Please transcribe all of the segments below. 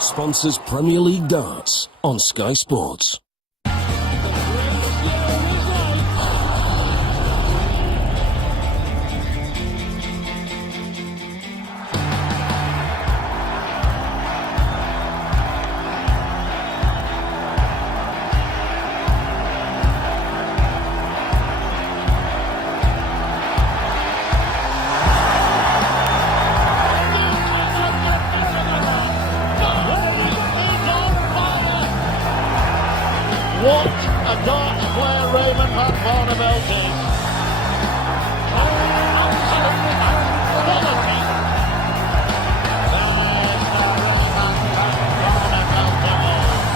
sponsors Premier League darts on Sky Sports. What a darts player Raymond van Barneveld is. Absolutely quality. There's the Raymond van Barneveld.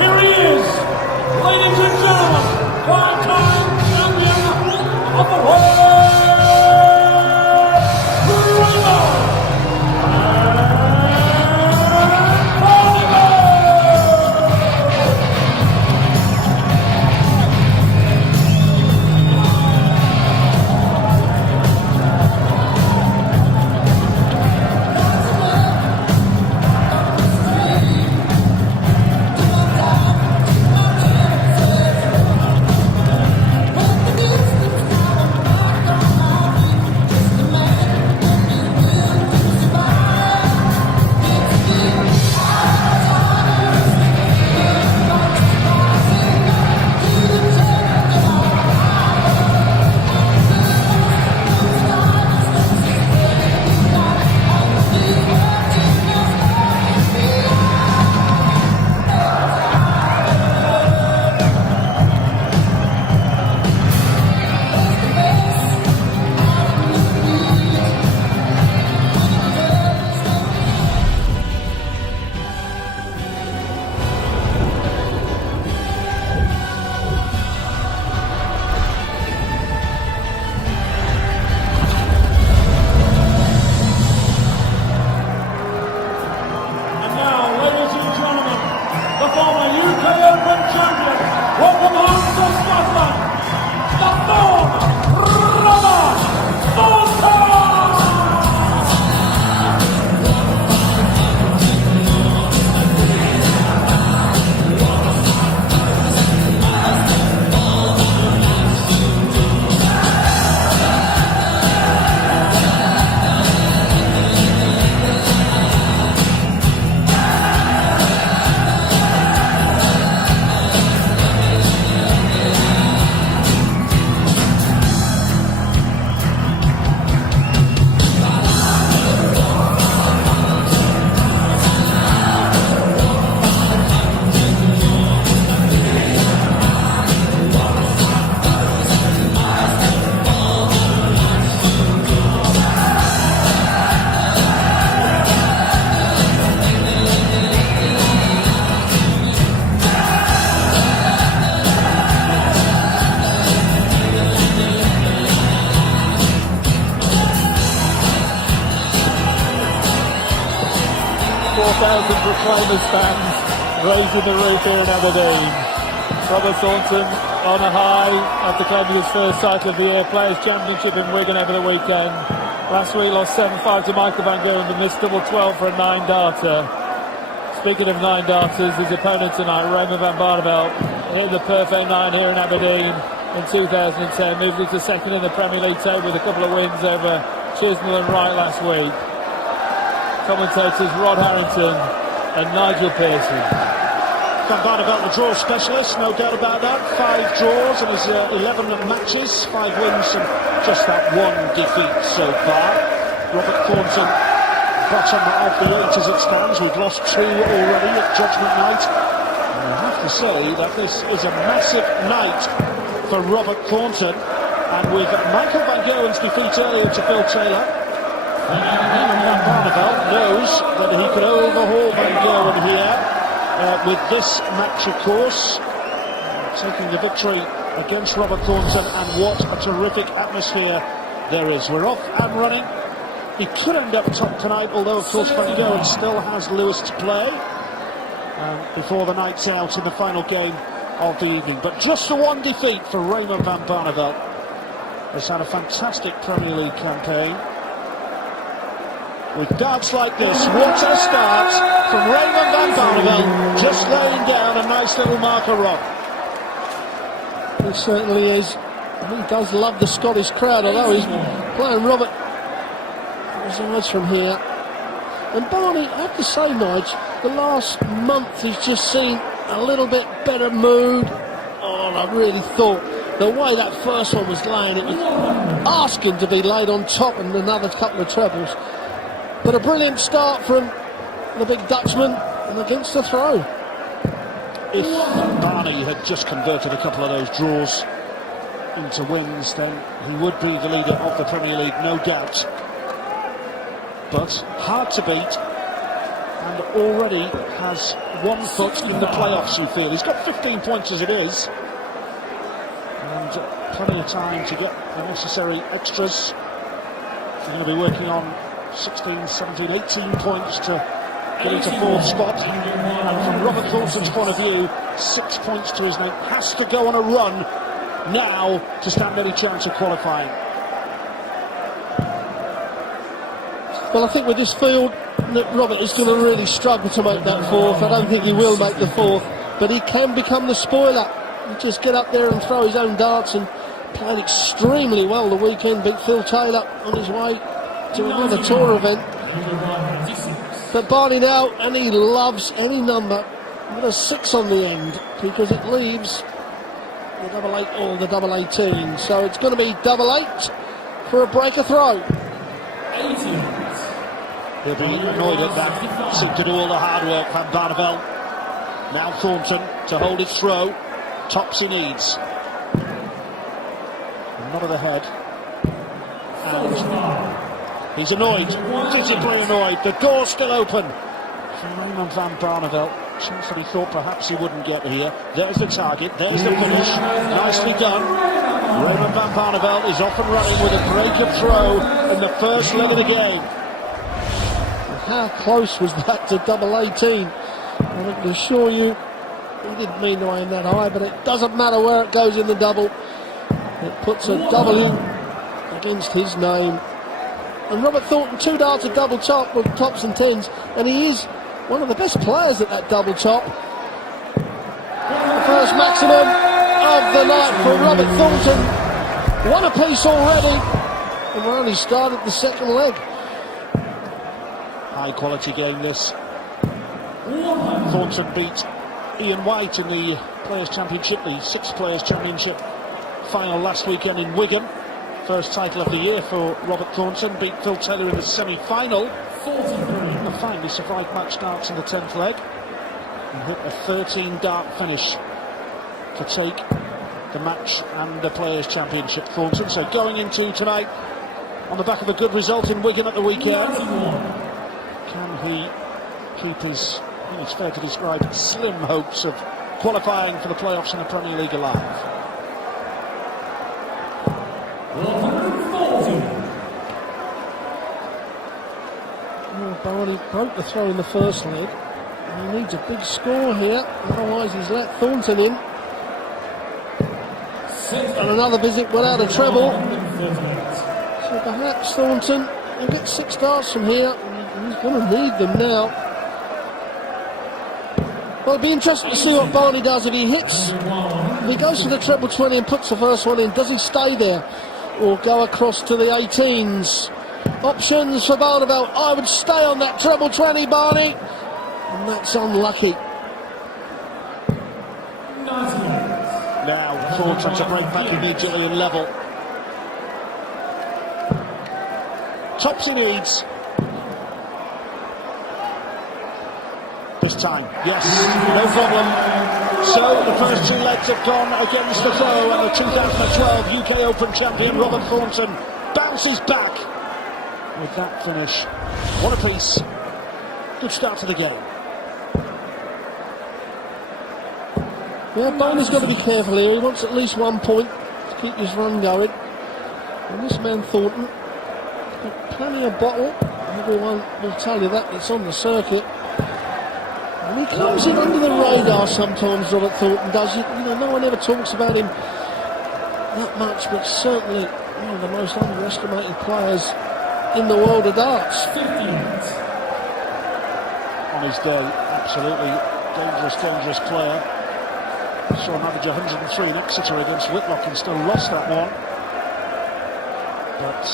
Here he is, ladies and gentlemen, five-time champion of the world, welcome home to Scotland, the Thornton! Proclaimers fans raising the roof here in Aberdeen. Robert Thornton on a high after claiming his first title of the year. Players' Championship in Wigan over the weekend. Last week lost 7-5 to Michael van Gerwen and missed double 12 for a 9-darter. Speaking of 9-darters, his opponent tonight, Raymond van Barneveld, hit the perfect 9 here in Aberdeen in 2010. Moved into second in the Premier League table with a couple of wins over Chisnell and Wright last week. Commentators Rod Harrington and Nigel Pearson. Van Barneveld, the draw specialist, no doubt about that. 5 draws in his 11 matches, 5 wins and just that 1 defeat so far. Robert Thornton, bottom of the 8 as it stands. We've lost 2 already at Judgment Night. say that this is a massive night for Robert Thornton, and with Michael Van Gerwen's defeat earlier to Phil Taylor, Raymond van Barneveld knows that he could overhaul Van Gerwen here with this match, of course, taking the victory against Robert Thornton, and what a terrific atmosphere there is. We're off and running. He could end up top tonight, although of course Van Gerwen still has Lewis to play before the night's out in the final game of the evening. But just the one defeat for Raymond van Barneveld. Has had a fantastic Premier League campaign. With darts like this, what a start from Raymond van Barneveld, just laying down a nice little marker rock. He certainly is. He does love the Scottish crowd, although he's playing Robert resides from here. And Barney, I have to say, Nigel, the last month he's just seen a little bit better mood. Oh, I really thought the way that first one was laying, it was asking to be laid on top, and another couple of trebles. But a brilliant start from the big Dutchman, and against the throw. If Barney had just converted a couple of those draws into wins, then he would be the leader of the Premier League, no doubt. But hard to beat, and already has 1 foot in the playoffs, you feel. He's got 15 points as it is, and plenty of time to get the necessary extras. He's going to be working on 16, 17, 18 points to get into 4th spot. And from Robert Thornton's point of view, 6 points to his name. Has to go on a run now to stand any chance of qualifying. Well, I think with this field, that Robert is going to really struggle to make that 4th. I don't think he will make the 4th, but he can become the spoiler. He just get up there and throw his own darts, and played extremely well the weekend. Beat Phil Taylor on his way to another tour event. But Barney now, and he loves any number with a 6 on the end, because it leaves the double 8 or the double 18. So it's going to be double 8 for a breaker throw. He'll be annoyed at that. Seemed to do all the hard work, Van Barneveld. Now Thornton to hold his throw. Tops he needs. Not of the head. And he's annoyed, visibly annoyed. The door's still open for Raymond van Barneveld. Chance that he thought perhaps he wouldn't get here. There's the target, there's the finish. Nicely done. Raymond van Barneveld is off and running with a break-up throw in the first leg of the game. How close was that to double 18? I can assure you, he didn't mean to aim that high, but it doesn't matter where it goes in the double. It puts a W against his name. And Robert Thornton, 2 darts at double top with tops and 10s, and he is one of the best players at that double top. The first maximum of the night for Robert Thornton. 1 apiece already, and we're only started the second leg. High quality game this. Thornton beat Ian White in the Players' Championship, the 6th Players' Championship final last weekend in Wigan. First title of the year for Robert Thornton. Beat Phil Taylor in the semi-final. And finally survived match darts in the 10th leg and hit a 13 dart finish to take the match and the Players' Championship. Thornton, so going into tonight on the back of a good result in Wigan at the weekend, can he keep his, I think it's fair to describe, slim hopes of qualifying for the playoffs in the Premier League alive? Well, Barney broke the throw in the first leg. He needs a big score here, otherwise he's let Thornton in. And another visit without a treble. So perhaps Thornton will get 6 darts from here. He's going to need them now. Well, it'll be interesting to see what Barney does if he hits. If he goes for the treble 20 and puts the first one in, does he stay there or go across to the 18s? Options for Barneveld. I would stay on that treble 20, Barney. And that's unlucky. Now Thornton to break back immediately and level. Tops he needs. This time, yes, no problem. So the first two legs have gone against the foe, and the 2012 UK Open champion Robert Thornton bounces back with that finish. What a piece. Good start to the game. Yeah, Barney's got to be careful here. He wants at least 1 point to keep his run going. And this man Thornton got plenty of bottle. Everyone will tell you that. It's on the circuit. And he comes in under the radar sometimes, Robert Thornton does. You know, no one ever talks about him that much, but certainly one of the most underestimated players in the world of darts. 50 minutes. On his day, absolutely dangerous player. Saw an average 103 in Exeter against Whitlock and still lost that one. But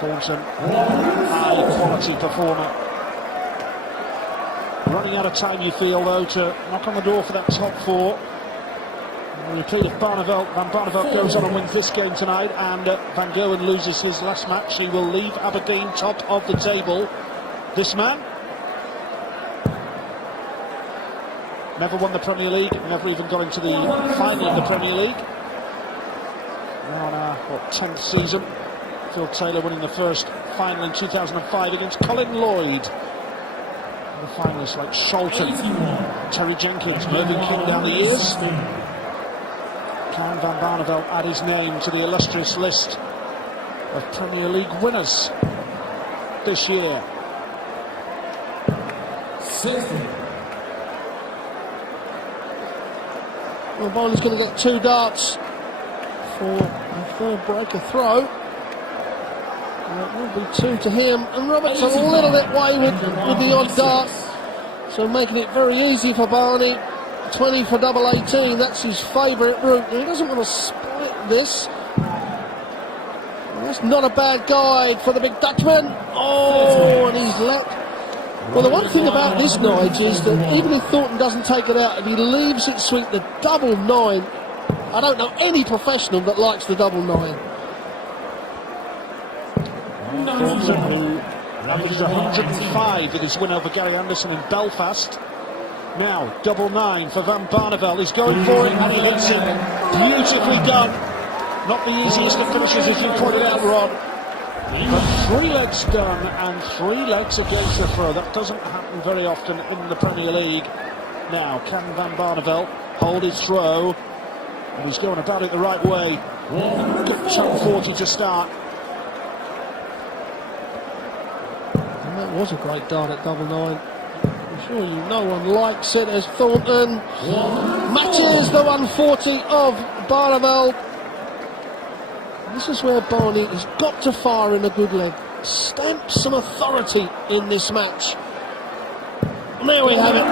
Thornton, high quality performer. Running out of time, you feel, though, to knock on the door for that top four. And repeat, if Van Barneveld goes on and wins this game tonight, and Van Gerwen loses his last match, he will leave Aberdeen top of the table. This man never won the Premier League, never even got into the final of the Premier League. Now on our 10th season. Phil Taylor winning the first final in 2005 against Colin Lloyd. The finalists like Sholton, Terry Jenkins, Mervyn King down the years. Can Van Barneveld add his name to the illustrious list of Premier League winners this year? 60. Well, Barney's going to get 2 darts for a third breaker throw. It will be 2 to him, and Robert's a little bit wayward with the odd dart, so making it very easy for Barney. 20 for double 18, that's his favourite route. He doesn't want to split this. And that's not a bad guide for the big Dutchman. Oh, and he's let. Well, the one thing about this, Nige, is that even if Thornton doesn't take it out, if he leaves it sweet, the double 9, I don't know any professional that likes the double 9. Thornton, who averaged 105 with his win over Gary Anderson in Belfast. Now, double 9 for Van Barneveld. He's going for it, and he hits it. Beautifully done. Not the easiest of finishes, as you pointed out, Rod. But 3 legs done, and 3 legs against the throw. That doesn't happen very often in the Premier League. Now, can Van Barneveld hold his throw? And he's going about it the right way. Good top 40 to start. And that was a great dart at double 9. I'm sure you no one likes it as Thornton matches the 140 of Barneveld. This is where Barney has got to fire in a good leg. Stamp some authority in this match. And there we have it.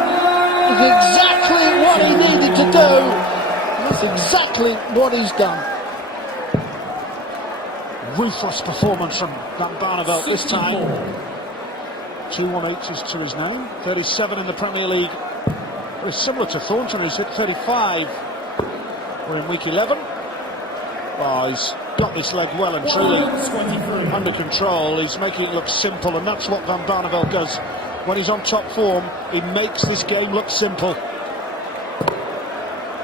It's exactly what he needed to do. That's exactly what he's done. Ruthless performance from Van Barneveld this time. 218 is to his name. 37 in the Premier League. Very similar to Thornton, who's hit 35. We're in week 11. Oh, he's got this leg well and truly under control. He's making it look simple, and that's what Van Barneveld does. When he's on top form, he makes this game look simple.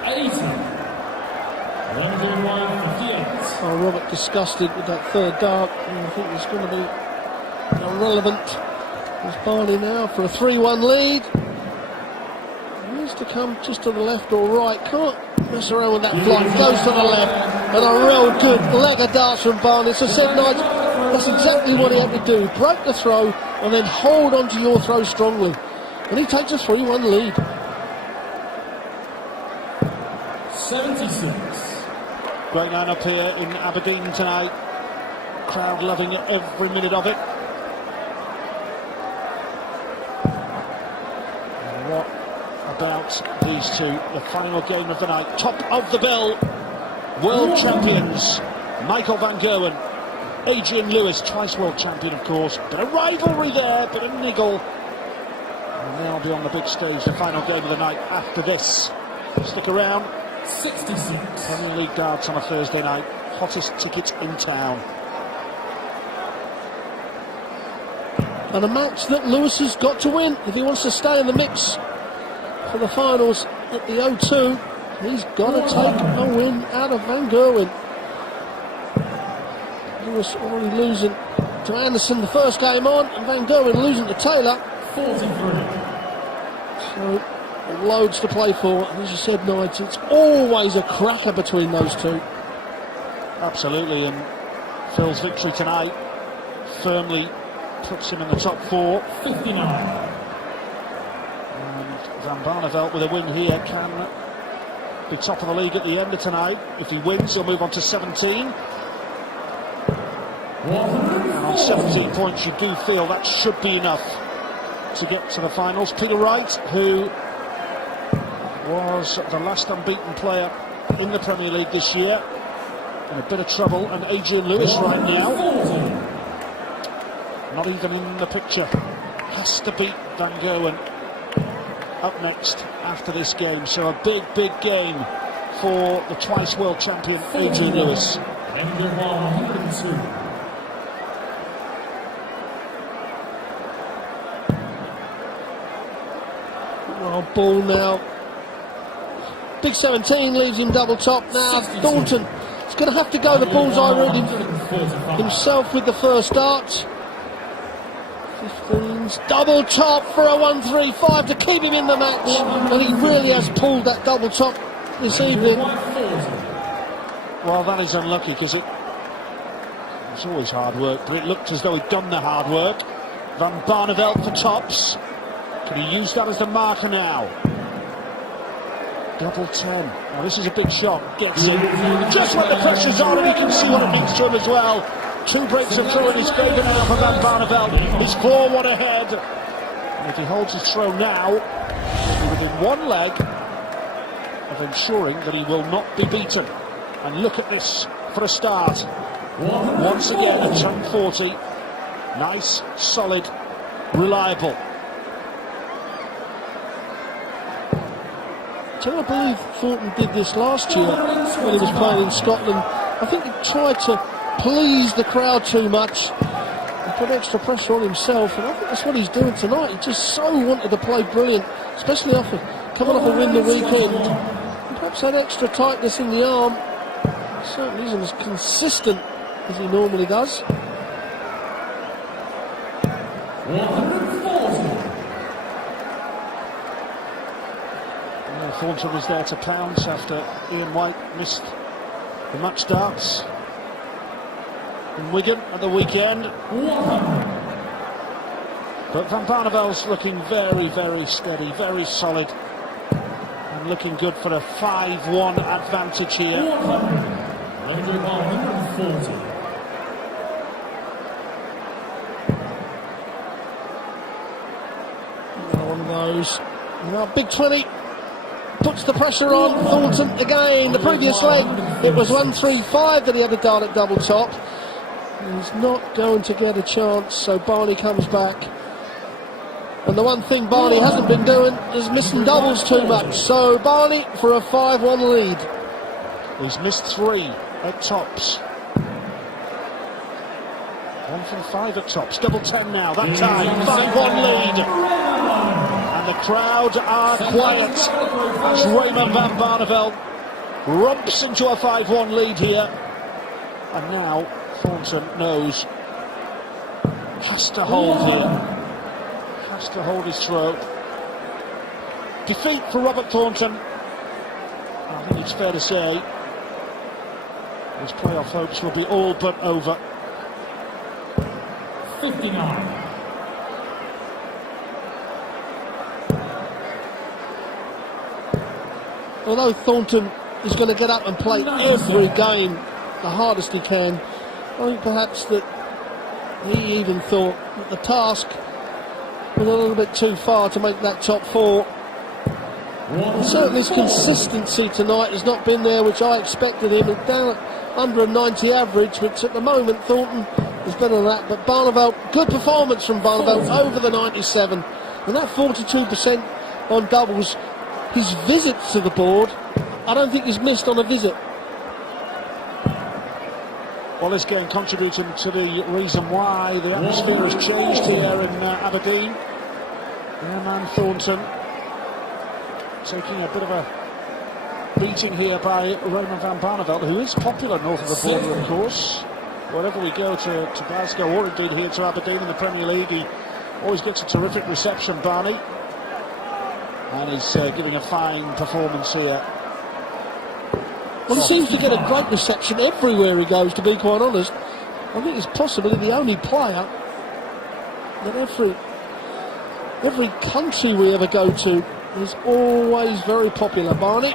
80. Oh, Robert disgusted with that third dart. I think it's going to be irrelevant. There's Barney now for a 3-1 lead. He needs to come just to the left or right. Can't mess around with that flight. Goes to the left. And a real good leg of darts from Barney. So said Nige, that's exactly what he had to do. Break the throw and then hold onto your throw strongly. And he takes a 3-1 lead. 76. Great line-up here in Aberdeen tonight. Crowd loving every minute of it. And what about these two? The final game of the night. Top of the bill. World champions. Michael Van Gerwen. Adrian Lewis, twice world champion, of course. Bit of rivalry there, bit of niggle. And they'll be on the big stage, the final game of the night after this. Stick around. 66. Premier League darts on a Thursday night. Hottest ticket in town. And a match that Lewis has got to win if he wants to stay in the mix for the finals at the O2. He's got to take a win out of Van Gerwen. He was already losing to Anderson the first game on, and Van Gerwen losing to Taylor. 43. So, loads to play for. And as you said, Knight, it's always a cracker between those two. Absolutely, and Phil's victory tonight firmly puts him in the top 4. 59. And Van Barneveld with a win here can be top of the league at the end of tonight. If he wins, he'll move on to 17. And on 17 points, you do feel that should be enough to get to the finals. Peter Wright, who was the last unbeaten player in the Premier League this year, in a bit of trouble, and Adrian Lewis right now, not even in the picture, has to beat Van Gerwen up next after this game. So a big game for the twice world champion Adrian Lewis. Well, ball now. Big 17 leaves him double top now. Thornton is going to have to go the bullseye route himself with the first dart. 15's double top for a 1-3-5 to keep him in the match, and he really has pulled that double top this evening. Well, that is unlucky, because it's always hard work, but it looked as though he'd done the hard work. Van Barneveld for tops. Can he use that as the marker now? Double 10. Now this is a big shot. Gets it. Just when the pressure's on, and you can see what it means to him as well. 2 breaks of throw in his favour now for Van Barneveld. He's 4-1 ahead. And if he holds his throw now, he'll be within 1 leg of ensuring that he will not be beaten. And look at this for a start. Once again, a turn 40. Nice, solid, reliable. So I believe Thornton did this last year when he was playing in Scotland. I think he tried to please the crowd too much and put extra pressure on himself, and I think that's what he's doing tonight. He just so wanted to play brilliant, especially coming off a win the weekend. And perhaps that extra tightness in the arm certainly isn't as consistent as he normally does. 140. Thornton was there to pounce after Ian White missed the match darts in Wigan at the weekend. 100. But Van Barneveld's looking very steady, very solid, and looking good for a 5-1 advantage here. 140. One of those. Big 20. Puts the pressure on Thornton again. The previous leg, it was 1-3-5 that he had a dart at double top. He's not going to get a chance, so Barney comes back. And the one thing Barney hasn't been doing is missing doubles too much. So Barney for a 5-1 lead. He's missed 3 at tops. 1 from 5 at tops. Double 10 now. That time, 5-1 lead. The crowd are quiet as Raymond Van Barneveld romps into a 5-1 lead here. And now Thornton knows has to hold here. Has to hold his throw. Defeat for Robert Thornton. I think it's fair to say his playoff hopes will be all but over. 59. Although Thornton is going to get up and play every game the hardest he can, I think perhaps that he even thought that the task was a little bit too far to make that top 4. And certainly his consistency tonight has not been there, which I expected him. He's down at under a 90 average, which at the moment Thornton is better than that. But Barneveld, good performance from Barneveld, over the 97. And that 42% on doubles. His visits to the board, I don't think he's missed on a visit. Well, this game contributing to the reason why the atmosphere has changed here in Aberdeen. Yeah, man, Thornton taking a bit of a beating here by Raymond van Barneveld, who is popular north of the border, of course. Wherever we go to Glasgow, or indeed here to Aberdeen in the Premier League, he always gets a terrific reception, Barney. And he's giving a fine performance here. Well, he seems to get a great reception everywhere he goes, to be quite honest. I think he's possibly the only player that every country we ever go to is always very popular, Barney.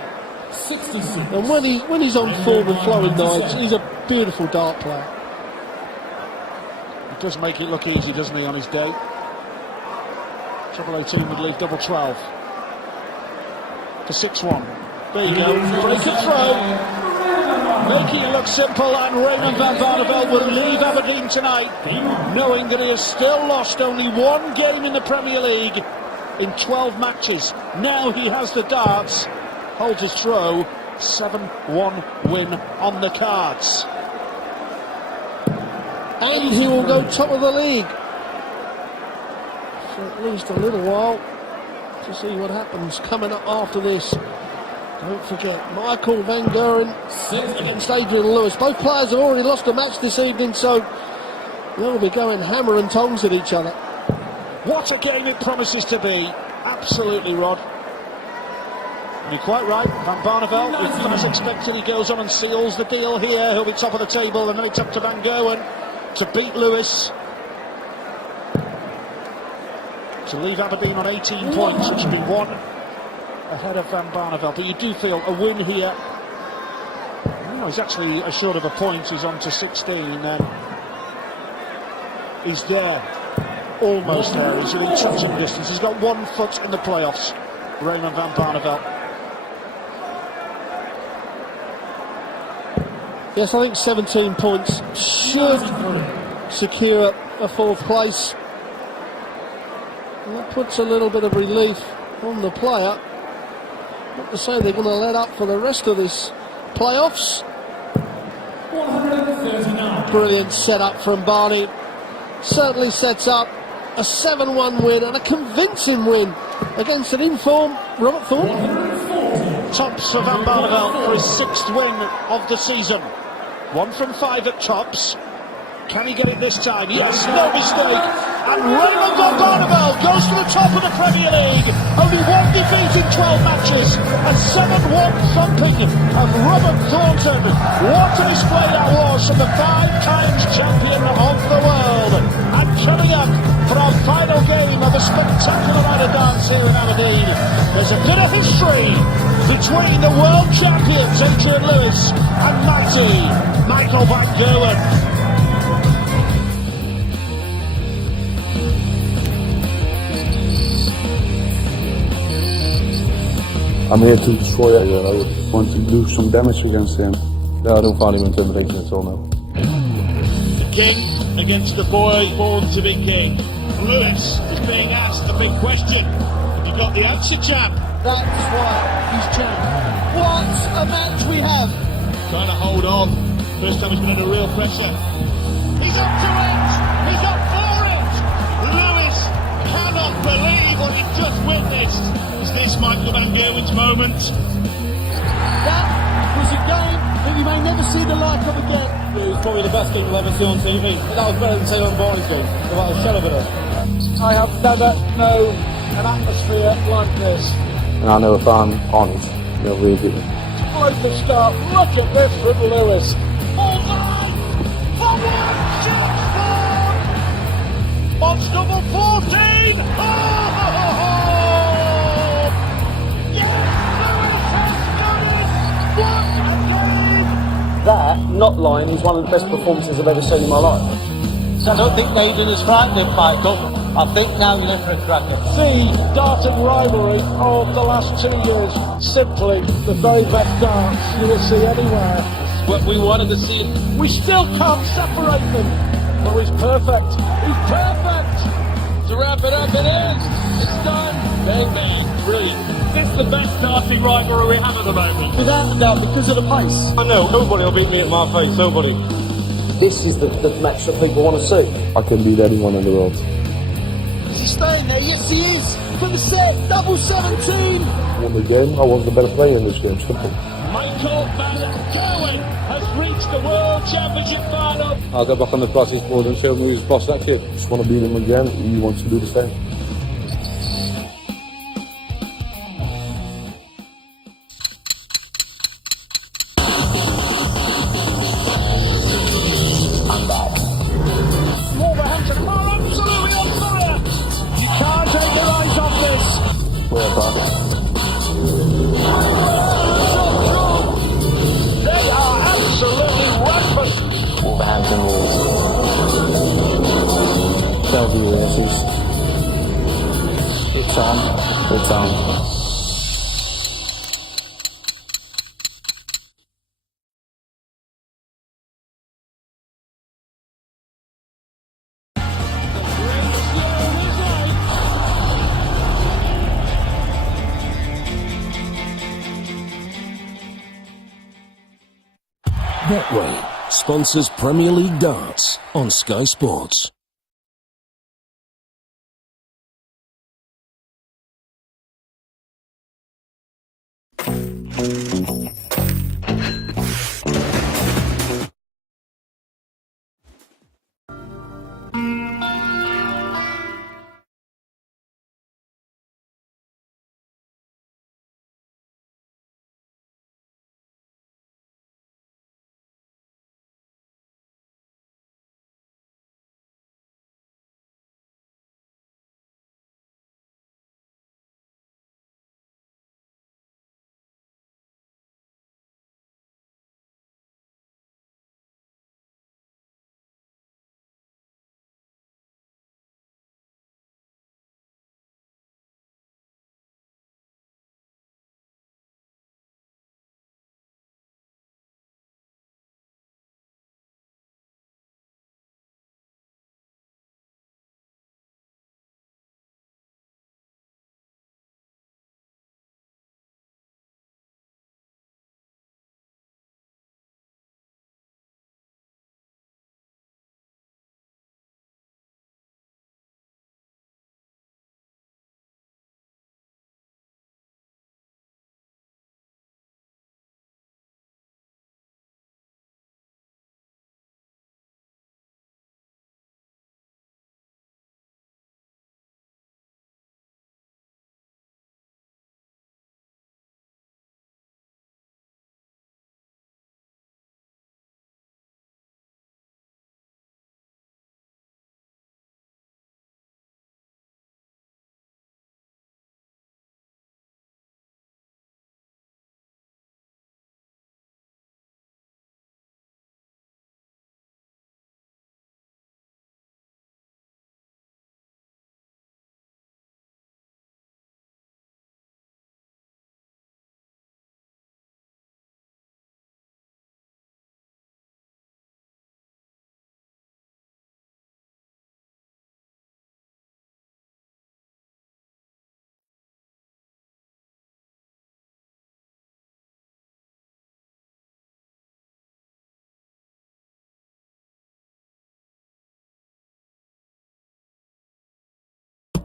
66. And when he's on form and flowing nights, he's a beautiful dart player. He does make it look easy, doesn't he, on his day? Treble 18 would leave double 12 for 6-1. There you go, break and throw, making it look simple, and Raymond van Barneveld will leave Aberdeen tonight knowing that he has still lost only one game in the Premier League in 12 matches. Now he has the darts, holds his throw, 7-1 win on the cards. And he will go top of the league for at least a little while, to see what happens coming up after this. Don't forget, Michael Van Gerwen against Adrian Lewis. Both players have already lost a match this evening, so they'll be going hammer and tongs at each other. What a game it promises to be. Absolutely, Rod. And you're quite right, Van Barneveld, as expected, he goes on and seals the deal here. He'll be top of the table, and then it's up to Van Gerwen to beat Lewis, to leave Aberdeen on 18 points, which would be one ahead of Van Barneveld. But you do feel a win here. Oh, he's actually assured of a point. He's on to 16, and he's there, almost there. He's within touching distance. He's got 1 foot in the playoffs, Raymond van Barneveld. Yes, I think 17 points should secure a 4th place. And that puts a little bit of relief on the player. Not to say they're going to let up for the rest of this playoffs. 139. Brilliant setup from Barney. Certainly sets up a 7-1 win, and a convincing win against an in-form Robert Thornton. Tops for Van Barneveld for his 6th win of the season. 1 from 5 at tops. Can he get it this time? Yes, no mistake. And Raymond van Barneveld goes to the top of the Premier League. Only 1 defeat in 12 matches. A 7-1 thumping of Robert Thornton. What a display that was from the 5 times champion of the world. And coming up for our final game of the spectacular Rider Dance here in Aberdeen, there's a bit of history between the world champions Adrian Lewis and mighty Michael Van Gerwen. I'm here to destroy it. I want to do some damage against him. No, I don't find him intimidating at all now. The king against the boy born to be king. Lewis is being asked the big question. Have you got the answer, champ? That's why he's champ. What a match we have! Trying to hold on. First time he's been under real pressure. He's up to it! He's up for it! Lewis cannot believe what he just witnessed. Is this Michael Van Gerwen's moment? That was a game that you may never see the like of again. It was probably the best game you'll ever see on TV. That was better than Taylor Barney's game. Without a shadow of a doubt. I have never known an atmosphere like this. And I know if I'm honest, they'll really beat me. Right the start, look at this from Lewis. Box double 14! Oh! Yes, Lewis has done it! What a game! That, not lying, is one of the best performances I've ever seen in my life. I don't think Nathan is frightened, Michael. I think now you're in for a cracker. The darting rivalry of the last 2 years. Simply the very best darts you will see anywhere. What we wanted to see. We still can't separate them. But he's perfect. He's perfect. To wrap it up, it is. It's done. Bang, bang. Brilliant. It's the best darting rivalry we have at the moment. Without a doubt, because of the pace. I know, nobody will beat me at my pace. Nobody. This is the match that people want to see. I can beat anyone in the world. Is he staying there? Yes, he is. For the set, double 17. won the game. I was the better player in this game, simple. Michael Van Gerwen has reached the World Championship final. I'll go back on the practice board and show him who's boss that kid. Just want to beat him again. He wants to do the same. Wolverhampton are absolutely on fire. You can't take your eyes off this. We're back. They are absolutely rampant. Wolverhampton Wolves. Bellevue Races. It's on. It's on. Betway sponsors Premier League darts on Sky Sports.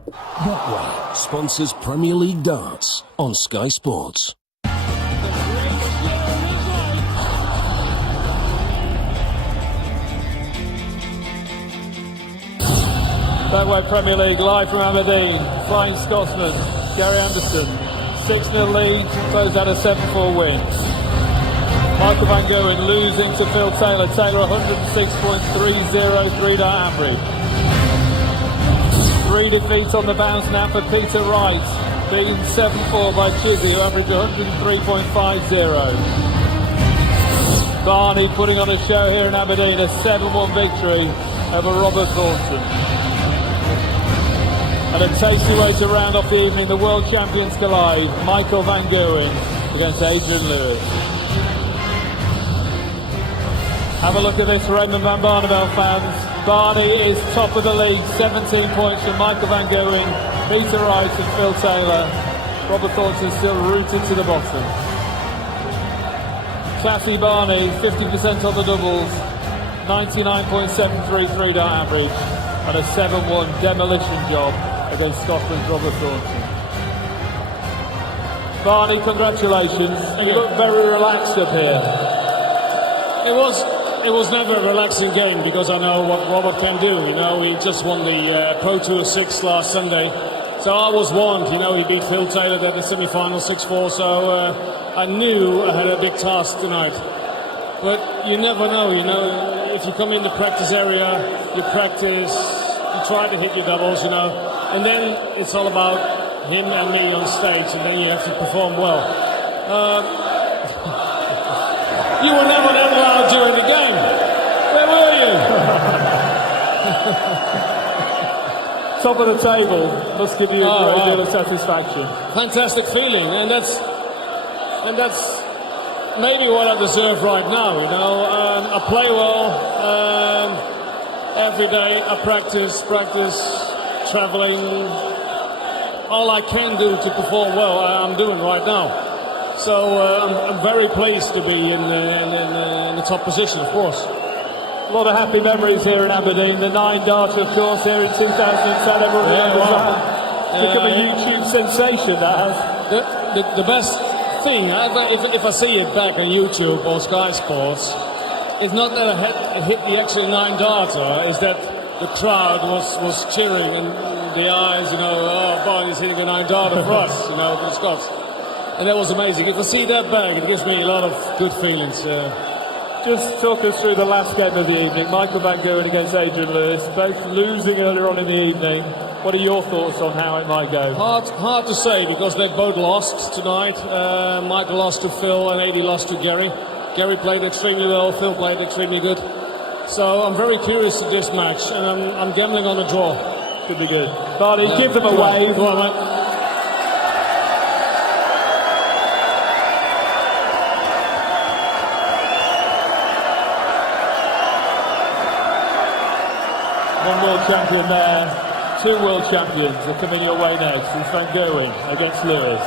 Betway sponsors Premier League darts on Sky Sports. Betway Premier League live from Aberdeen. Flying Scotsman, Gary Anderson. 6-0 lead, closed out a 7-4 win. Michael Van Gerwen losing to Phil Taylor. Taylor 106.303 dart average. 3 defeats on the bounce now for Peter Wright, beaten 7-4 by Chizzy, who averaged 103.50. Barney putting on a show here in Aberdeen, a 7-1 victory over Robert Thornton. And a tasty way to round off the evening, the world champions collide. Michael Van Gerwen against Adrian Lewis. Have a look at this, Raymond van Barneveld fans. Barney is top of the league, 17 points from Michael Van Gerwen, Peter Wright and Phil Taylor. Robert Thornton still rooted to the bottom. Classy Barney, 50% on the doubles, 99.733 dart average, and a 7-1 demolition job against Scotland's Robert Thornton. Barney, congratulations. You look very relaxed up here. It was never a relaxing game because I know what Robert can do. You know, he just won the Pro Tour 6 last Sunday. So I was warned, you know, he beat Phil Taylor at the semi-final 6-4, so I knew I had a big task tonight. But you never know, you know, if you come in the practice area, you practice, you try to hit your doubles, you know, and then it's all about him and me on stage, and then you have to perform well. You were never allowed during the game. Where were you? Top of the table must give you a great deal of satisfaction. Fantastic feeling, and that's maybe what I deserve right now. You know, I play well every day. I practice, traveling. All I can do to perform well, I'm doing right now. So I'm very pleased to be in the top position, of course. A lot of happy memories here in Aberdeen. The 9-darter, of course, here in 2010. Everyone remembers that. Become a YouTube sensation, that has. The best thing, if I see it back on YouTube or Sky Sports, it's not that I hit the actual 9-darter, it's that the crowd was cheering and the eyes, you know, oh, Barney's hitting a 9-darter for us, you know, for the Scots. And that was amazing. If I see that back, it gives me a lot of good feelings. Just talk us through the last game of the evening. Michael Van Gerwen against Adrian Lewis, both losing earlier on in the evening. What are your thoughts on how it might go? Hard to say because they both lost tonight. Michael lost to Phil and Adi lost to Gary. Gary played extremely well, Phil played extremely good. So I'm very curious to this match, and I'm gambling on a draw. Could be good. Barney, give them a wave. Go on, mate. One world champion there, 2 world champions are coming your way next. It's Van Gerwen against Lewis.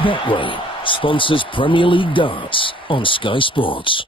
Betway sponsors Premier League darts on Sky Sports.